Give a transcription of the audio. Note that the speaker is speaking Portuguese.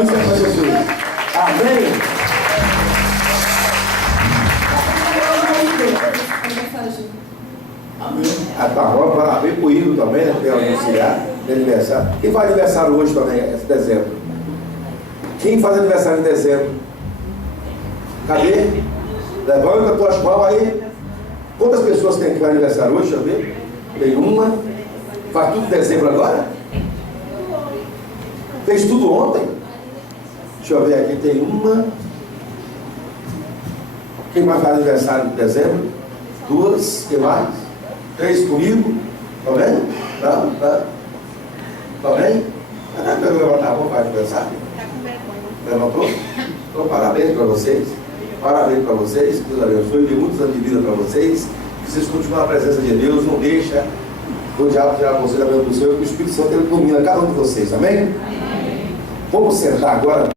Assim, amém? Amém. Ah, tá bom, parabéns pro Igor também, né? Pela anunciar de aniversário. Quem faz aniversário hoje também, esse dezembro? Quem faz aniversário em dezembro? Cadê? Levanta tuas mãos aí. Quantas pessoas tem que fazer aniversário hoje? Deixa eu ver. Tem uma. Faz tudo em dezembro agora? Fez tudo ontem? Deixa eu ver aqui, tem uma. Quem mais faz aniversário em dezembro? Duas, quem mais? Três comigo? Tá vendo? Não? Tá? Tá bem? Tá para levantar a mão para aniversário? Tá com vergonha. Levantou? Então, parabéns para vocês. Parabéns para vocês. Que Deus abençoe. Dê muitos anos de vida para vocês. Que vocês continuem na presença de Deus. Não deixa o diabo tirar vocês da vida do Senhor. Que o Espírito Santo ilumina cada um de vocês. Amém? Amém. Vamos sentar agora.